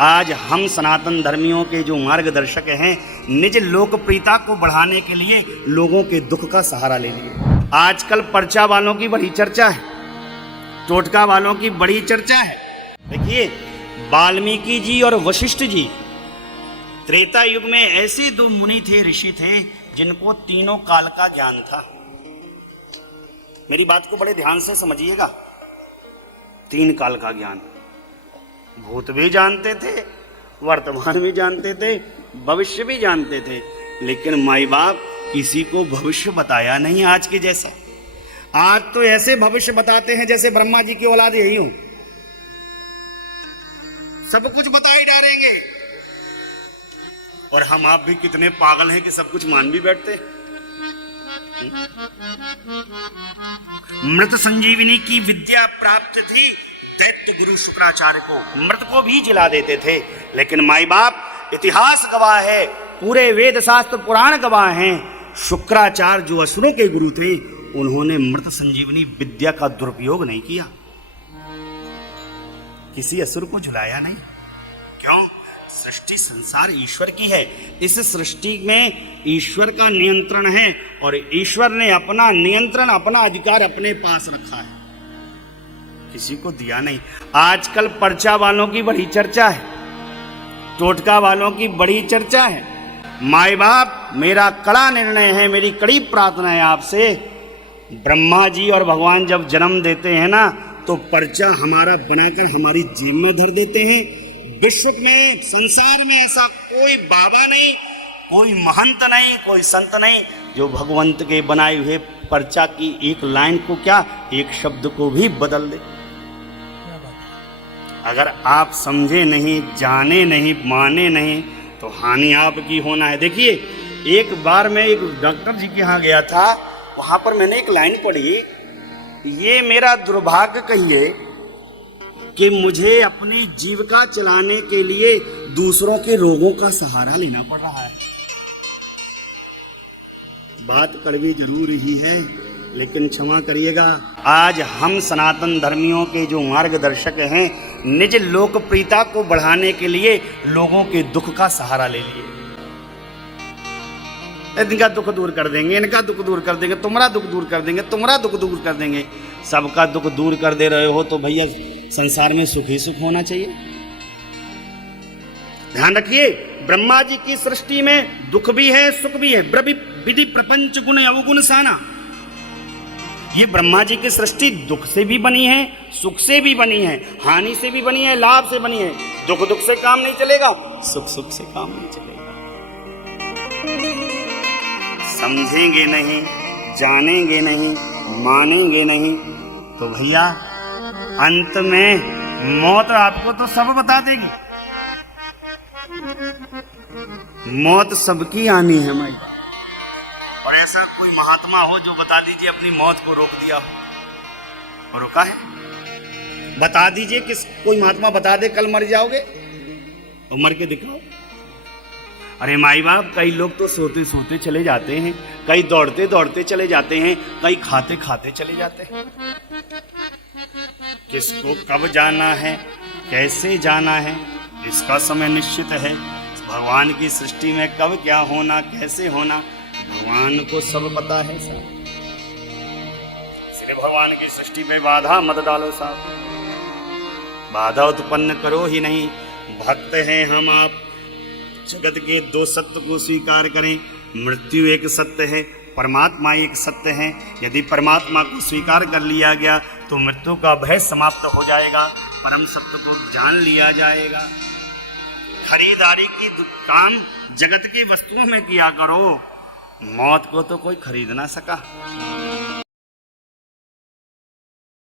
आज हम सनातन धर्मियों के जो मार्गदर्शक हैं, निज लोकप्रियता को बढ़ाने के लिए लोगों के दुख का सहारा ले लिए। आजकल पर्चा वालों की बड़ी चर्चा है, टोटका वालों की बड़ी चर्चा है। देखिए, वाल्मीकि जी और वशिष्ठ जी त्रेता युग में ऐसे दो मुनि थे, ऋषि थे, जिनको तीनों काल का ज्ञान था। मेरी बात को बड़े ध्यान से समझिएगा। तीन काल का ज्ञान, भूत भी जानते थे, वर्तमान भी जानते थे, भविष्य भी जानते थे, लेकिन माई बाप किसी को भविष्य बताया नहीं आज के जैसा। आज तो ऐसे भविष्य बताते हैं जैसे ब्रह्मा जी की औलाद यही हो, सब कुछ बता ही डालेंगे। और हम आप भी कितने पागल हैं कि सब कुछ मान भी बैठते। मृत संजीवनी की विद्या प्राप्त थी दैत्य गुरु शुक्राचार्य को, मृत को भी जिला देते थे। लेकिन माई बाप इतिहास गवाह है, पूरे वेद शास्त्र पुराण गवाह हैं, शुक्राचार्य जो असुरों के गुरु थे, उन्होंने मृत संजीवनी विद्या का दुरुपयोग नहीं किया, किसी असुर को झुलाया नहीं। क्यों? सृष्टि संसार ईश्वर की है, इस सृष्टि में ईश्वर का नियंत्रण है और ईश्वर ने अपना नियंत्रण, अपना अधिकार अपने पास रखा है, किसी को दिया नहीं। आजकल पर्चा वालों की बड़ी चर्चा है, टोटका वालों की बड़ी चर्चा है। माई बाप, मेरा कड़ा निर्णय है, मेरी कड़ी प्रार्थना है आपसे, ब्रह्मा जी और भगवान जब जन्म देते हैं ना, तो पर्चा हमारा बनाकर हमारी जेब में धर देते हैं। विश्व में, संसार में ऐसा कोई बाबा नहीं, कोई महंत नहीं, कोई संत नहीं जो भगवंत के बनाए हुए पर्चा की एक लाइन को, क्या एक शब्द को भी बदल दे। अगर आप समझे नहीं, जाने नहीं, माने नहीं, तो हानि आपकी होना है। देखिए, एक बार मैं एक डॉक्टर जी के यहाँ गया था, वहां पर मैंने एक लाइन पढ़ी, ये मेरा दुर्भाग्य कहिए कि मुझे अपनी जीविका चलाने के लिए दूसरों के रोगों का सहारा लेना पड़ रहा है। बात कड़वी जरूर ही है, लेकिन क्षमा करिएगा, आज हम सनातन धर्मियों के जो मार्गदर्शक हैं, निज लोकप्रियता को बढ़ाने के लिए लोगों के दुख का सहारा ले लिए। इनका दुख दूर कर देंगे, इनका दुख दूर कर देंगे, तुम्हारा दुख दूर कर देंगे, तुम्हारा दुख दूर कर देंगे। सबका दुख दूर कर दे रहे हो तो भैया संसार में सुख ही सुख होना चाहिए। ध्यान रखिए, ब्रह्मा जी की सृष्टि में दुख भी है, सुख भी है। विधि प्रपंच गुण अवगुण साना, ये ब्रह्मा जी की सृष्टि दुख से भी बनी है, सुख से भी बनी है, हानि से भी बनी है, लाभ से बनी है। दुख दुख से काम नहीं चलेगा, सुख सुख से काम नहीं चलेगा। समझेंगे नहीं, जानेंगे नहीं, मानेंगे नहीं, तो भैया अंत में मौत आपको तो सब बता देगी। मौत सबकी आनी है माई। और ऐसा कोई महात्मा हो जो बता दीजिए अपनी मौत को रोक दिया हो और रोका है? बता दीजिए, किस कोई महात्मा बता दे कल मर जाओगे, तो मर के दिखाओ। अरे माई बाप, कई लोग तो सोते सोते चले जाते हैं, कई दौड़ते दौड़ते चले जाते हैं, कई खाते खाते चले जाते हैं। किसको कब जाना है, कैसे जाना है, इसका समय निश्चित है। भगवान की सृष्टि में कब क्या होना, कैसे होना, भगवान को सब पता है साहब। इसलिए भगवान की सृष्टि में बाधा मत डालो साहब, बाधा उत्पन्न करो ही नहीं। भक्त हैं हम आप, जगत के दो सत्य को स्वीकार करें। मृत्यु एक सत्य है, परमात्मा एक सत्य है। यदि परमात्मा को स्वीकार कर लिया गया तो मृत्यु का भय समाप्त हो जाएगा, परम सत्य को जान लिया जाएगा। खरीदारी की काम जगत की वस्तुओं में किया करो, मौत को तो कोई खरीद ना सका।